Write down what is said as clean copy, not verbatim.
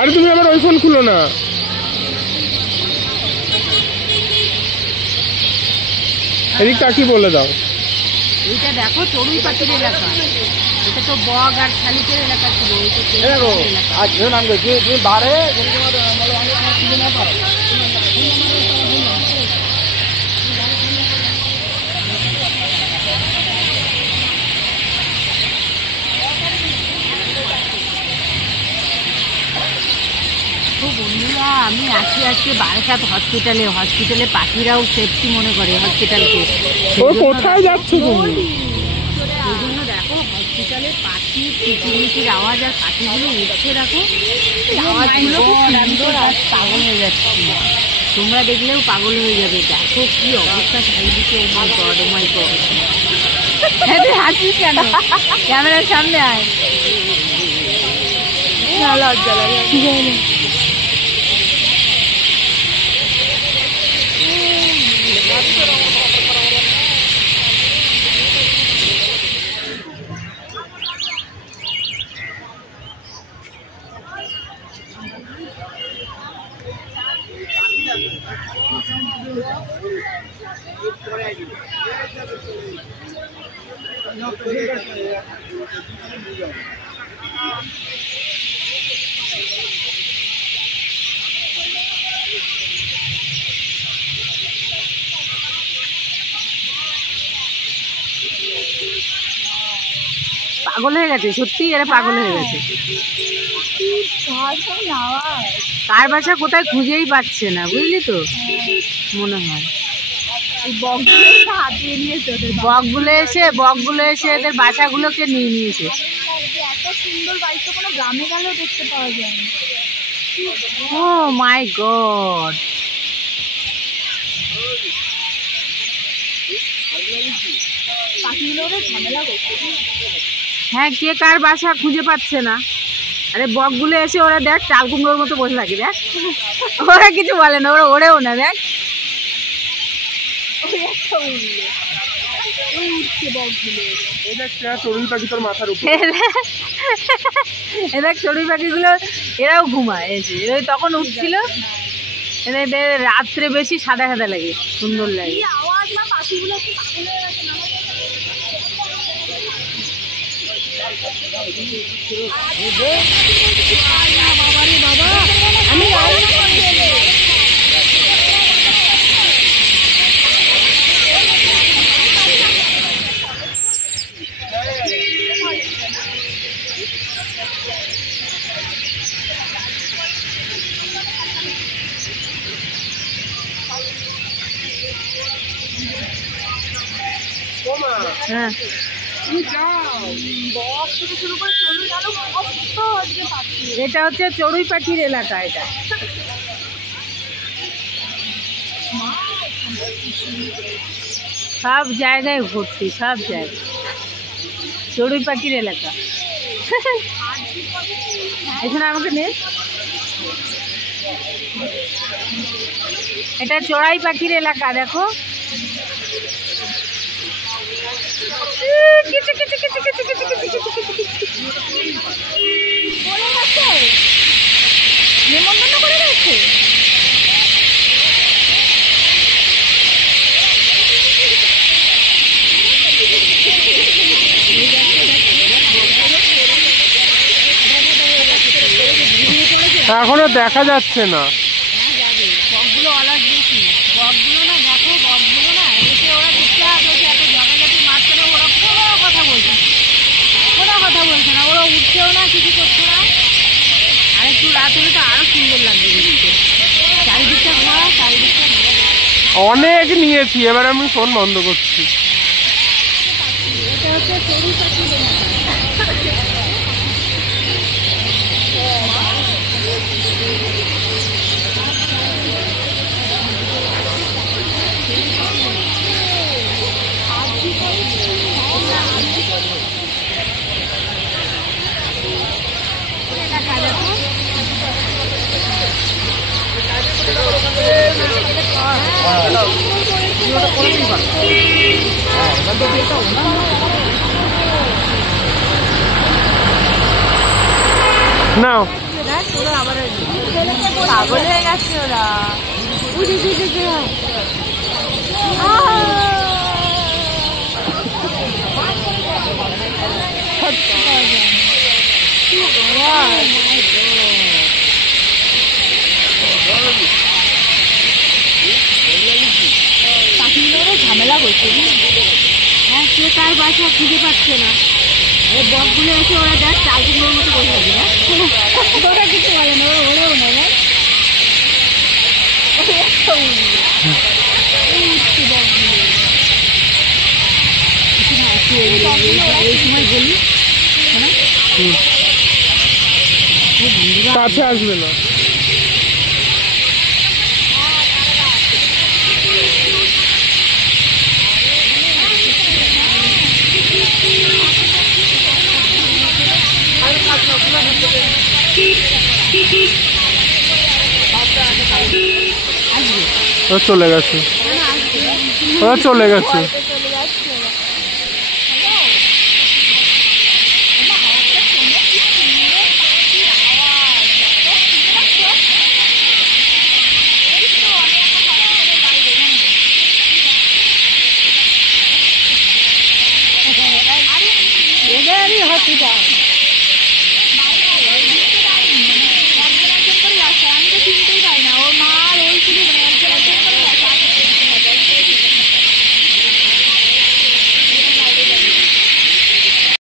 আরে তুমি আবার ওই ফোন খুলো না। এদিকটা কি বলে দাও। এইটা দেখো চড়ুই পাখির এলাকা, এটা তো বগ আর শালিকের এলাকা ছিল। বন্ধুরা আমি আছি আজকে বারাসাত হসপিটালে পাখিরাও সেফটি মনে করে হসপিটালকে। কোথায় যাচ্ছ তুমি? সেই জন্য দেখো হসপিটালে পাখি কিচিরমিচির আওয়াজ আর পাখিগুলো উঠছে, দেখো আওয়াজগুলো খুব সুন্দর আর পাগল হয়ে যাচ্ছে। তোমরা দেখলেও পাগল হয়ে যাবে। দেখো কি অবস্থা চারিদিকে। ও মাই গড, ও মাই গড। তুই হাসিস কেন? ক্যামেরার সামনে আয়। লজ্জা লাগে। পাগল হয়ে গেছে সত্যি, এরা পাগল হয়ে গেছে। কার বাসা কোথায় খুঁজেই পাচ্ছে না, বুঝলি তো। মনে হয় বকগুলো এসে এদের বাসাগুলোকে নিয়ে নিয়েছে। এত সুন্দর বাড়ি তো কোনো গ্রামে গেলেও দেখতে পাওয়া যায় না। ও মাই গড। পাখিগুলো ঝামেলা করছে। হ্যাঁ, কে কার বাসা খুঁজে পাচ্ছে না। আরে বকগুলো এসে ওরা দেখ চাল কুমড়োর মতো বসে থাকে, দেখ ওরা কিছু বলে না, ওরা ওড়েও না। দেখ চড়ুই পাখি তোর মাথার উপর। দেখ চড়ুই পাখিগুলো এরাও ঘুমায় এসে। তখন উঠছিল। এদের রাত্রে বেশি সাদা সাদা লাগে, সুন্দর লাগে। হ্যাঁ, এটা হচ্ছে চড়ুই পাখির এলাকা। এটা সব জায়গায় ভর্তি, সব জায়গায় চড়ুই পাখির এলাকা। এখানে আমাকে নে। এটা চড়াই পাখির এলাকা, দেখো। নেমন্তন্ন করে গেছে। এখনো দেখা যাচ্ছে না। বকগুলো অলস বেশি। বকগুলো না, দেখো বকগুলো না এসে ওরা চুপচাপ বসে এত ঝগাঝাটির মাঝখানে ওরা কোনো কথা বলছে না, ওরা উঠছেও না, কিছু করছে না। আর একটু রাত হলে তো আরো সুন্দর লাগবে দেখতে। চারিদিকটা ঘোরা, চারিদিকটা অনেক নিয়েছি, এবার আমি ফোন বন্ধ করছি। এটা হচ্ছে চড়ুই পাখি। নাও পাগল হয়ে গেছে ওরা। পাখিগুলো ঝামেলা করছে। হ্যাঁ, সে তার বাসা খুঁজে পাচ্ছে না, এই বকগুলো এসে ওরা দেখ চাল কুমড়োর মতো বসে আছে না, ওরা কিছু বলে না, ওরা ওরেও না না এই সময় বলি কাছে আসবে না। ও চলে গেছে, ওরা চলে গেছে। এদেরই হসপিটাল।